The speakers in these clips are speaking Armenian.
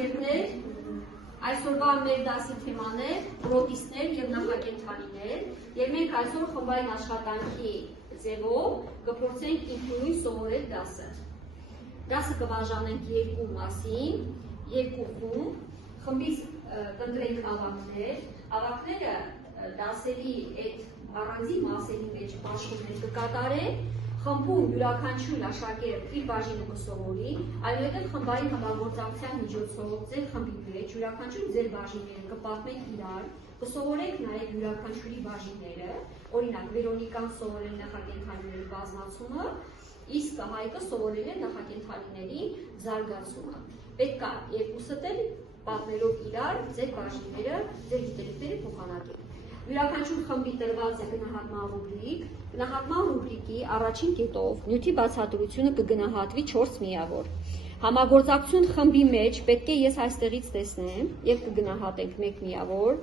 աշակերտներ, այսօրվա մեր դասի թեման է պրոտիստներ և նախակենդանիներ, և մենք այսօր խմբային աշխատանքի ձևով կփորձենք ինքնուրույն սովորել դասը։ Դասը կբաժանենք երկու մասին, երկու խումբ, խմբից կընտրենք ավագներ, ավագները դասերի այդ առանձին մասերի մեջ աշխատանքներ կկատարեն, խմբում յուրաքանչյուր աշակերտ իր բաժինը կսովորի, այնուհետև խմբային համագործակցության միջոցով ձեր խմբի մեջ յուրաքանչյուր ձեր բաժինները կպատմեք իրար, կսովորեք նաև յուրաքանչյուրի բաժինները, օրինակ Վերոնիկան սովորել նախակենդանիների բազմացումը, իսկ Հայկը սովորել է նախակենդանիների զարգացումը։ Պետք է երկուսդ էլ պատմելով իրար ձեր բաժինները, ձեր գիտելիքները փոխանակել։ Յուրաքանչյուր խմբի տրված է գնահատման ռուբրիկ, գնահատման ռուբրիկի առաջին կետով նյութի բացատրությունը կգնահատվի 4 միավոր։ Համագործակցություն խմբի մեջ պետք է ես այստեղից տեսնեմ եւ կգնահատենք 1 միավոր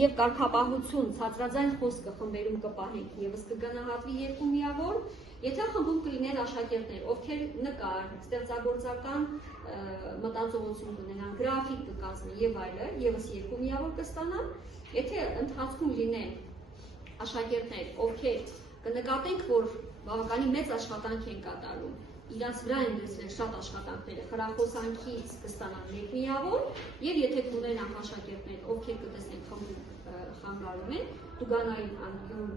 եւ կարգապահություն ցածրաձայն խոսքը խմբերում կպահենք եւս կգնահատվի 2 միավոր։ Եթե խմբում կլինեն աշակերտներ, ովքեր նկար, ստեղծագործական մտածողություն կունենան, գրաֆիկ կկազմեն եւ այլն, եւս 2 միավոր կստանան։ Եթե ընթացքում լինեն աշակերտներ, ովքեր կնկատենք, որ բավականին մեծ աշխատանք են կատարում, իրաց վրա են դրել շատ աշխատանքները, խրախոսանքից կստանան 1 միավոր, եւ եթե կունենան աշակերտներ, ովքեր կտեսնեն խմբում խանգարում են, տուգանային անկյուն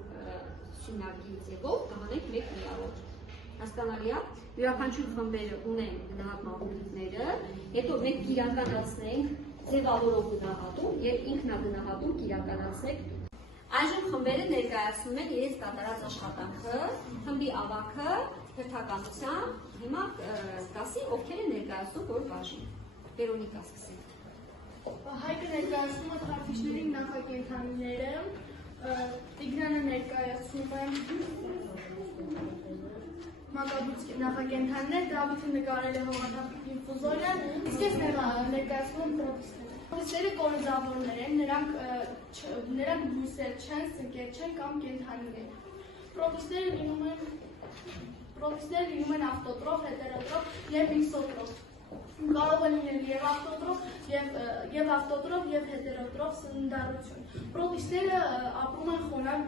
սյունարկի ձևով կհանենք 1 միավոր։ Հասկանալի է, յուրաքանչյուր խմբերը ունեն գնահատման ռուբրիկները, հետո մենք իրականացնենք ձևավորող գնահատում եւ ինքնագնահատում իրականացնենք։ Այժմ խմբերը ներկայացնում են իրենց կատարած աշխատանքը, խմբի ավագը հերթականությամբ հիմա կասի ովքեր են ներկայացնում որ բաժին։ Վերոնիկա սկսենք։ Հայկը ներկայացնում է թարգիչների նախակենդանիները, Տիգրանը ներկայացնում է մակաբույծի նախակենդանիներ, Դավիթը նկարել է հողատապիկ ինֆուզորիան, իսկ ես ներկայացնում եմ պրոտիստները։ Պրոտիստները կորիզավորներ են, նրանք բույսեր չեն, սնկեր չեն կամ կենդանիներ։ Պրոտիստները լինում են ավտոտրոֆ, հետերոտրոֆ և միքսոտրոֆ։ Կարող է լինել և ավտոտրոֆ և հետերոտրոֆ սննդառություն։ Պրոտիստները ապրում են խոնավ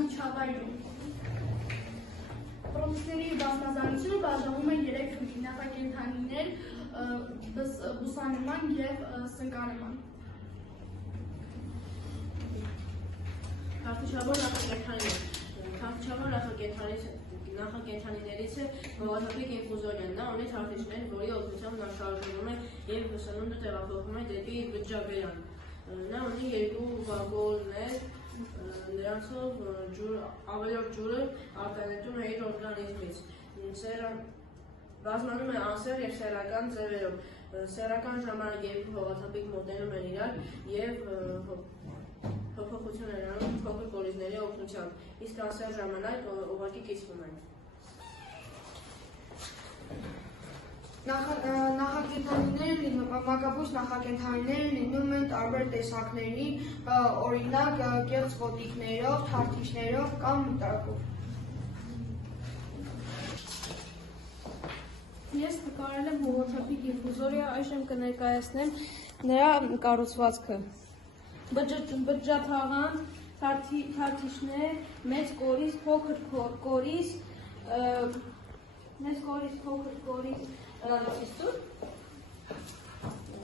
միջավայրում։ Պրոտիստների բազմազանությունը բաժանվում է 3 խմբի՝ նախակենդանիներ, բուսանման և սնկանման։ Քարտուշավոր նախակենդանիներից է հողատապիկ ինֆուզորիան, նա ունի թարգիչներ, որի օգնությամբ նա շարժվում է և սնունդը տեղափոխվում է դեպի բջջաբերան։ Նա ունի 2 վագոններ, նրանցով ավելորդ ջուրը արտանետում է իր օրգանիզմից։ Բազմանում է անսեռ և սեռական ձևերով։ Սեռական ժամանակ երկու հողատապիկ մոտենում են իրար և փոփոխություն են անում փոքր կորիզների օգնությամբ, իսկ անսեռ ժամանակ ուղղակի կիսվում են։ Մակաբույծ նախակենդանիները լինում են տարբեր տեսակների, օրինակ կեղծ ոտիկներով, թարթիչներով կամ մտակով։ Ես նկարել եմ հողատապիկ ինֆուզորիա, այժմ կներկայացնեմ նրա կառուցվածքը։ Բջջաթաղանթ, թարթիչներ, մեծ կորիզ, փոքր կորիզ,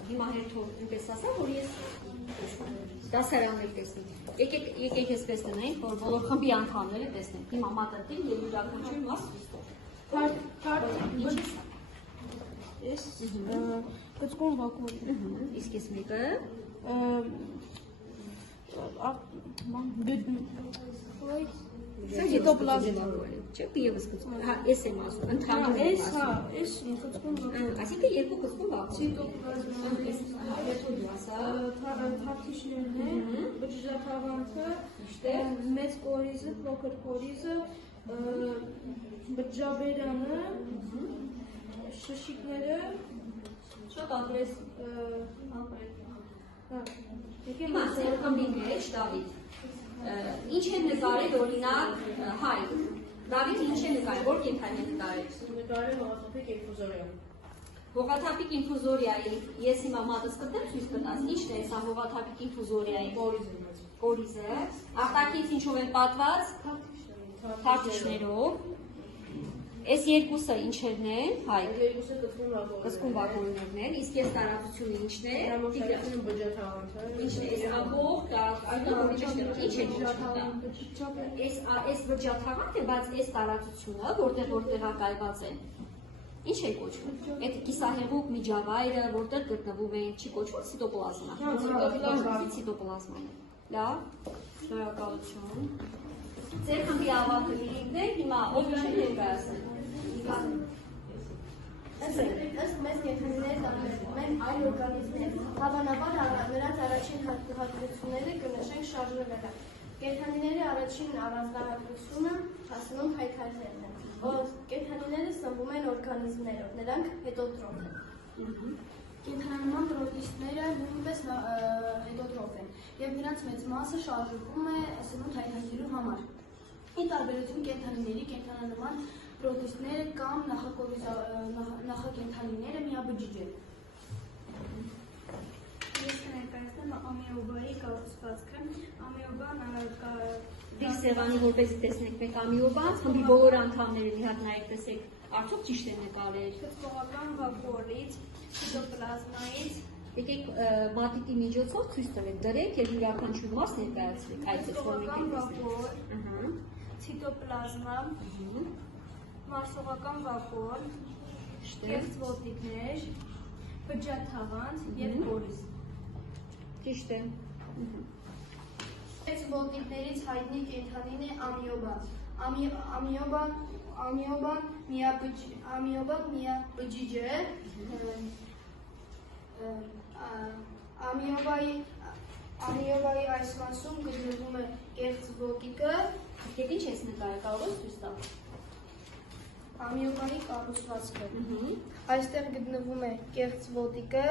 Հիմա հերթով ինպես ասա, որ ես դասարաններ տեսնեմ։ Եկեք այսպես տնենք, որ բոլոր խմբի անդամները տեսնենք։ Հիմա մատատին և յուրաքանչյուր մաս կծկուն վակուում։ Իսկ ես մեկը Ցիտոպլազմ։ Չէ, ևս կծկուն։ Հա, ես եմ ասում, ընդհանուր եմ ասում։ Էս կծկուն վակուում։ Այսինքն երկու կծկուն վակուում։ Թարթիչներն են, բջջաթաղանթը, մեծ կորիզը, փոքր կորիզը, բջջաբերանը, շշիկները, Շատ ադրես Հիմա խմբի մեջ Դավիթ ինչ է նկարել օրինակ Հայկ Դավիթ ինչ է նկարել որ կենդանի է նկարել նկարել հողատապիկ ինֆուզորիա Հողաթափիկ ինֆուզորիայի ես հիմա մատս կտեմ ցույց կտած, ի՞նչն է սա հողաթափիկ ինֆուզորիայի կորիզը, արտաքինից ինչով են պատված, թարթիչներով, այս երկուսը ինչերն են, հայ, կսկում վագոններն են, իսկ ես տարածությունը ինչն է, ինչն է, այս ամբող, այս բջջաթաղանթ է, բայց այս տարածությունը, որտեղ տեղակայված են, ինչ է կոչվում, այդ կիսահեղուկ միջավայրը, որտեղ գտնվում են, չի կոչվում ցիտոպլազմա, ցիտոպլազմա, լավ, շնորհակալություն, ձեր խմբի ավարտը լիքներ, հիմա ով ինչ է ներկայացնել, Ըստ մեծ կենդանիների տարբերվում են այլ օրգանիզմներ, հավանաբար նրանց առաջին հատկությունները կնշենք շարժվելը։ Կենդանիների առաջին առանձնահատկությունը հասնում հայթայթերն են։ Կենդանիները սնվում են օրգանիզմներով, նրանք հետոտրոֆ են։ Կենդանանման պրոտիստները նույնպես հետոտրոֆ են, եւ նրանց մեծ մասը շարժվում է սնունդ հայթայթելու համար։ Ի տարբերություն կենդանիների, կենդանանման պրոտիստները կամ նախակենդանիները միաբջիջ են։ Ես կներկայացնեմ ամիոբայի կառուցվածքը։ Ամիոբան դիք սեղանի որպեսզի տեսնենք մեկ ամիոբա, խմբի բոլոր անդամները մի հատ նայեք տեսեք, արդյոք ճիշտ է նկարել։ Թթվական վապորից, ցիտոպլազմայից, եկեք մատիտի միջոցով ցույց տվեք, դրեք եւ յուրաքանչյուր մաս ներկայացրեք, այդպես որ վապոր, ցիտոպլազմա, մարսողական վապոր, կեղծ ոտիկներ, բջջաթաղանթ եւ կորիզ։ Ճիշտ է։ Կեղծ ոտիկներից հայտնի կենդանին է ամիոբան միաբջիջ է։ Ամիոբայի այս մասում գտնվում է կեղծ ոտիկը։ Եվ ինչ ես նկարել, կարող ես ցույց տալ։ Ամիոբայի կառուցվածքը։ Այստեղ գտնվում է կեղծ ոտիկը,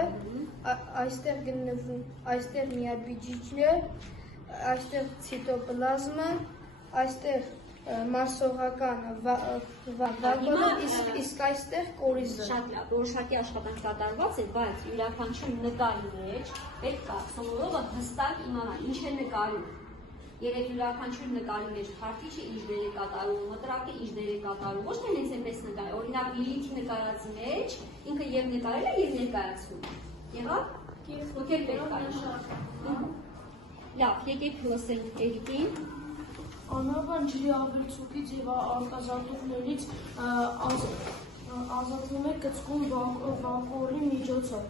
այստեղ միաբջիջն է, այստեղ ցիտոպլազմը, այստեղ մարսողական վագոնը, իսկ այստեղ կորիզը։ Շատ որոշակի աշխատանք կատարված է, բայց յուրաքանչյուր նկարի մեջ պետք է սովորողը հստակ իմանա ինչ է նկարում։ Երեք յուրաքանչյուր նկարի մեջ քարտիչը ինչ դեր է կատարում, մտրակը ինչ դեր է կատարում, ոչ թե հենց այնպես նկարել, օրինակ Լիլիթի նկարածի մեջ ինքը եւ նկարել է եւ ներկայացնում։ Եղավ։ Դուք էլ պետք է։ Լավ, եկեք լսենք Էրիկին։ Ամիոբան ջրի ավելցուկից եւ արտազատողներից ազատվում է կծկում վապորի միջոցով։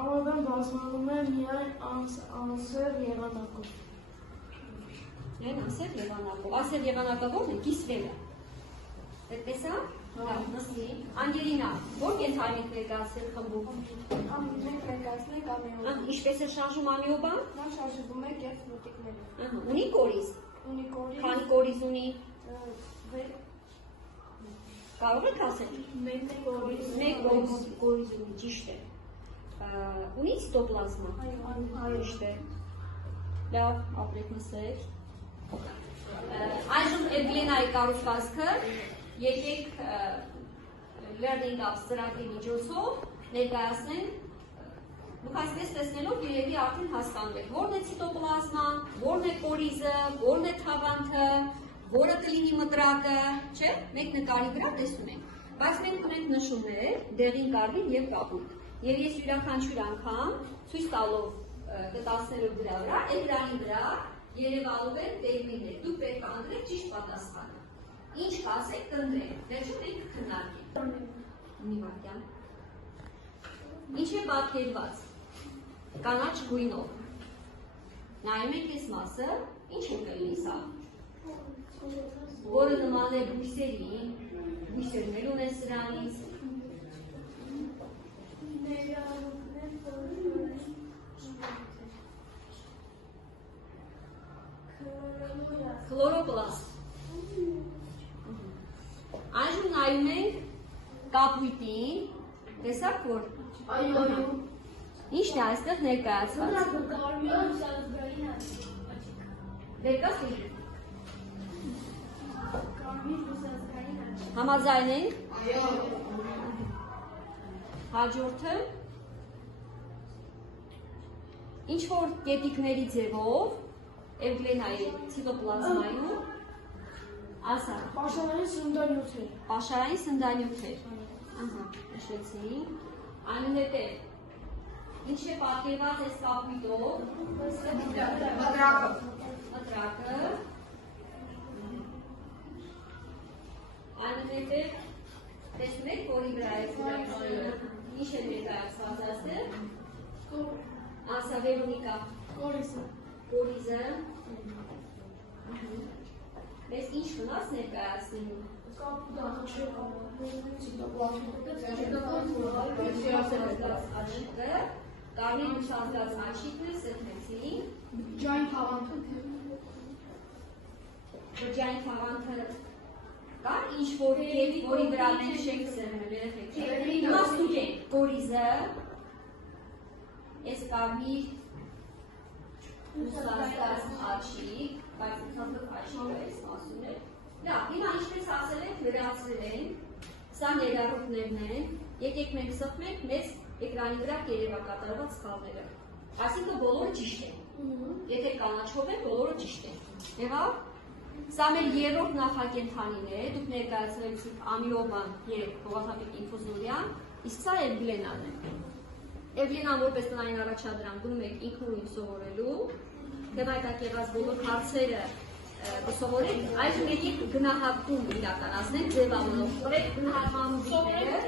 Ամիոբան բազմանում է միայն անսեռ եղանակով։ Միայն անսեռ եղանակով։ Անսեռ եղանակը ո՞րն է, կիսվելը։ Այդպես է։ Լավ, նստի։ Անգելինա, ո՞ր կենդանի եք ներկայացրել խմբում։ Մենք ներկայացնենք ամիոբան։ Ինչպես է շարժում ամիոբան։ Նա շարժվում է կեղծ ոտիկներով։ Ունի կորիզ։ Ունի կորիզ։ Քանի կորիզ ունի։ 6 Կարող եք ասել։ մեկ կորիզ։ Մեկ կորիզ ունի, ճիշտ է։ Ունի ցիտոպլազմա։ Ճիշտ է։ Լավ, ապրեք նստեք։ Այժմ Էվլենայի կառուցվածքը եկեք learning apps ծրագրի միջոցով ներկայացնենք։ Դուք այսպես տեսնելով երևի արդեն հասկանում եք, որն է ցիտոպլազման, որն է կորիզը, որն է թաղանթը, որը կլինի մտրակը, չէ՞, մեկ նկարի վրա տեսնում ենք։ Բայց մենք ունենք նշումներ, դեղին, կարմիր եւ կապույտ։ Եվ ես յուրաքանչյուր անգամ ցույց տալով կտասնելով դրա վրա, էկրանի վրա երևալու են տերմիններ։ Դուք պետք է ընտրեք ճիշտ պատասխանը։ Ինչ կասեք, կընտրեք։ Վերջում մենք քննարկենք։ Մի վայրկյան։ Ինչ է պատկերված։ Կանաչ գույնով։ Նայում ենք այս մասը, ինչ է կլինի սա։ Որը նման է բույսերի, բույսերներ ունեն սրանից։ Քլորոպլաստ։ Այժմ նայում ենք կապույտին, տեսակ որ ինչն է այստեղ ներկայացված։ Դեկաս է։ Համաձայն ենք։ Հաջորդը ինչ որ կետիկների ձևով Էվգլենայի ցիտոպլազմայում ասա Պաշարային սննդանյութեր։ Պաշարային սննդանյութեր։ Ահա, նշեցինք։ Այնուհետև ինչ է պատկերված այս կապույտով։ Մտրակը։ Այնուհետև տեսնում եք, որի վրա է ինչ է ներկայացված այստեղ։ Ասա Վերոնիկա։ Կորիզը։ Մեզ ինչ մնաց ներկայացնելու։ Աչիկը, կարմիր ուշադրած աչիկն է սրբեցին։ Բջջային թաղանթը։ Բջջային թաղանթը կար ինչ-որ կետ, որի վրա մենք շենք սրմել երեխեք։ Հիմա ստուգենք կորիզը, ես կարմիր ուշադրած աչիկ, բայց ուշադրած աչիկը ես ասում եմ։ Լավ, հիմա ինչպես ասել ենք, լրացրել ենք, սա ներառողներն են, եկեք մենք սխմենք մեզ էկրանի վրա երևա կատարված սխալները։ Այսինքն բոլորը ճիշտ են։ Եթե կանաչով են, բոլորը ճիշտ են։ Եղավ։ Սա մեր երրորդ նախակենդանին է, դուք ներկայացրեցիք ամիոման եւ հողաթափիկ ինֆուզորիան, իսկ սա Էվգլենան է։ Էվգլենան որպես տնային առաջադրամ գնում եք ինքնուրույն սովորելու, հետագա եղած բոլոր հարցերը սովորեք, այժմ եկեք գնահատում իրականացնենք ձևավորող, կրեք գնահատման ուղիները։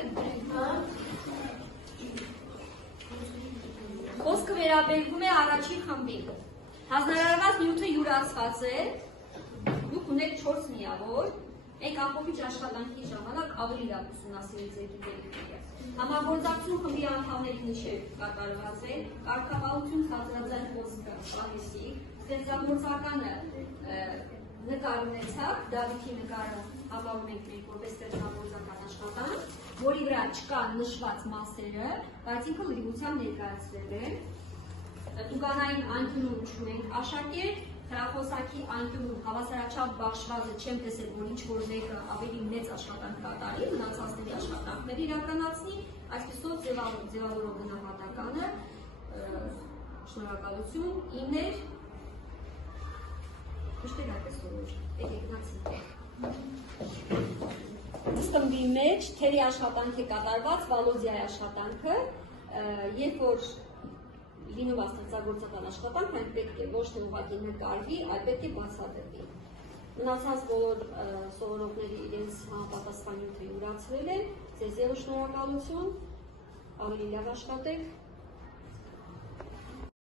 Խոսքը վերաբերվում է առաջին խմբին։ Հանձնարարված նյութը յուրացված է, դուք ունեք 4 միավոր, եք ամբողջ աշխատանքի ժամանակ ավելի լավ ուսումնասիրել ձեր գիտելիքները։ Համագործակցություն խմբի անդամների միջև կատարված է, կարգապահություն ցածրաձայն խոսքը, պահեսի, ստեղծագործականը նկար ունեցավ, Դավիթի նկարը համարում ենք մենք որպես ստեղծագործական աշխատանք, որի վրա չկան նշված մասերը, բայց ինքը լրիվությամբ ներկայացվել է։ Տուգանային անկյունում ունենք աշակերտ, հրախոսակի անկյունում հավասարաչափ բաշխվածը չեմ տեսել, որ ինչ-որ մեկը ավելի մեծ աշխատանք կատարի, մնացածների աշխատանքներ իրականացնի, այսպիսով ձևավորող գնահատականը, շնորհակալություն, 9-եր, միշտեր այդպես որ, եկեք գնացինք։ Ստմբի մեջ թերի աշխատանք է կատարված, Վալոդիայի աշխատանքը, երբ որ լինում է ստեղծագործական աշխատանք, մենք պետք է ոչ թե ուղղակի նկարվի, այլ պետք է բացատրվի։ Մնացած բոլոր սովորողների իրենց համապատասխանյութը յուրացրել են, ձեզ ևս շնորհակալություն, ավելի լավ աշխատեք։